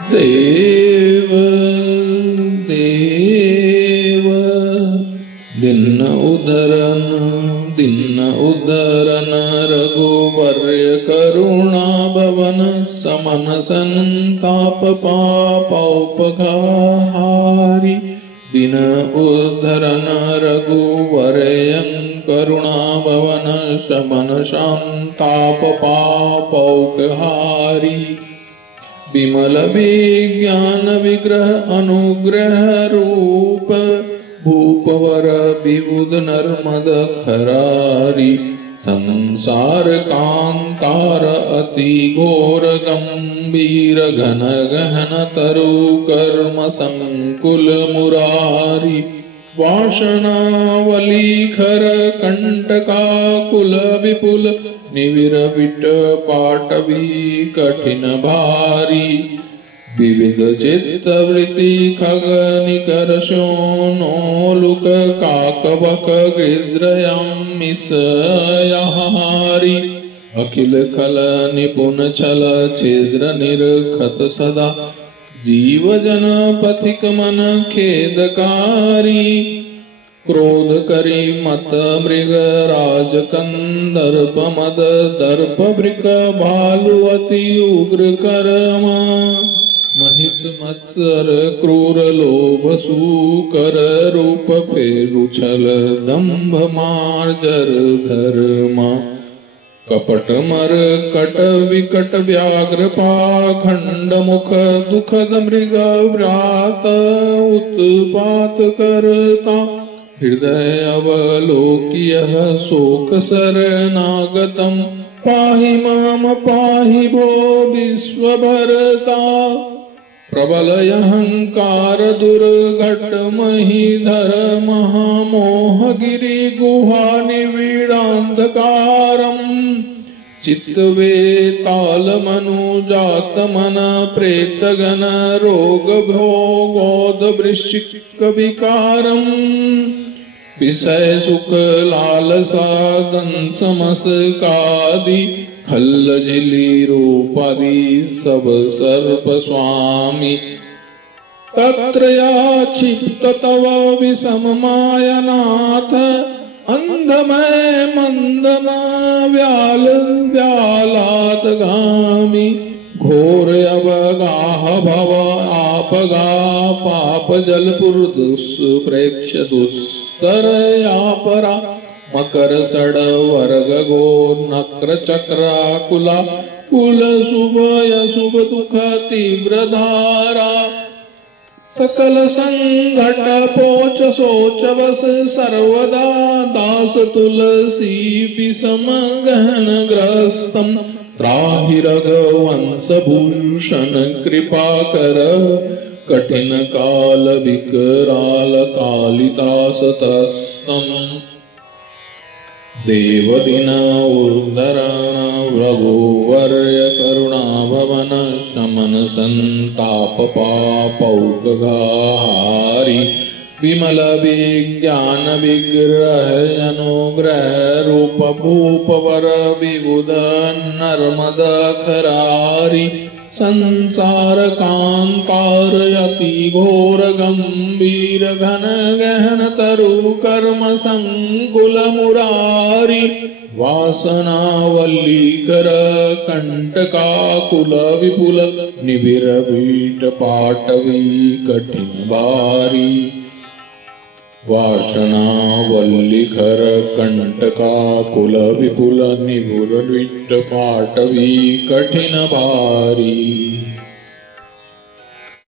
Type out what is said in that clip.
देव देव दीन उद्धरन रघुवर्य करुणा भवन समन संताप पापौपघाहारि दीन उद्धरन रघुवर्य करुणा भवन समन संताप पापौपघाहारि विमल विज्ञान विग्रह अनुग्रह रूप भूपवर विबुध नर्मद खरारी संसार कांतार अति घोर गंभीर घन गहन तरु कर्म संकुल मुरारी वासनावली खर कंटकाकुल विपुल निविर विट पाटवी कठिन भारी विविध चित्त वृत्ति खग निकर शोनोलुक काकबक गृद्रयं मिसयाहारी अखिल खल निपुण छल छिद्र निर्खत सदा जीव जन पथिक मन खेदकारी क्रोध करी मत मृग राज कंदर्प मद दर्प वृक भालु अति उग्र कर्मा महिष मत्सर क्रूर लोभ सूकर रूप फेरु छल दंभ मार्जर धर्मा कपट मर कट विकट व्याघ्र पाखंड मुख दुखद मृग व्रात उत्पात करता हृदय अवलोक्य शोक शरणागतम पाहि माम पाहि भो विश्वभरता प्रबल अहंकार दुर्घट महीधर महामोह गिरि गुहा निविडांधकारम चित्तवे ताल मनुजात मन प्रेत गण रोग भोगोद वृश्चिक विकारम विषय सुख लालसा दंस मस्कादि खल्ल झिली रूपादि सब सर्प स्वामी तत्रया क्षिप्त तव विषम मायनाथ अंधमय मंदम व्याल व्यालात गामी घोर अवगाह भव आपगा पाप जलपुर दुष्प्रेक्ष दुस्तर यापरा मकर सड वर्ग गो नक्र चक्राकुला कुल शुभ यशुभ दुख तीव्र धारा सकल संघट पोच सोच बस सर्वदा दास तुलसी विषम गहन ग्रस्तम त्राहि रघुवंश भूषण कृपा कर कठिन काल विकराल कालिदास तस्तम देव दीन उद्धरण रघुवर्य करुणा भवन शमन संताप पापौपघाहारि विमल विज्ञान विग्रह अनुग्रह रूप भूपवर विबुध नर्मद खरारी संसार कांतार अति घोर गंभीर घन गहन तरु कर्म संकुल मुरारी वासनावल्ली कर कंटकाकुल विपुल निबिर वीट पाटवी कठिन भारी वासनावल्लिखर कंटकाकुल विपुल निबुर विट्ट पाटवी कठिन भारी।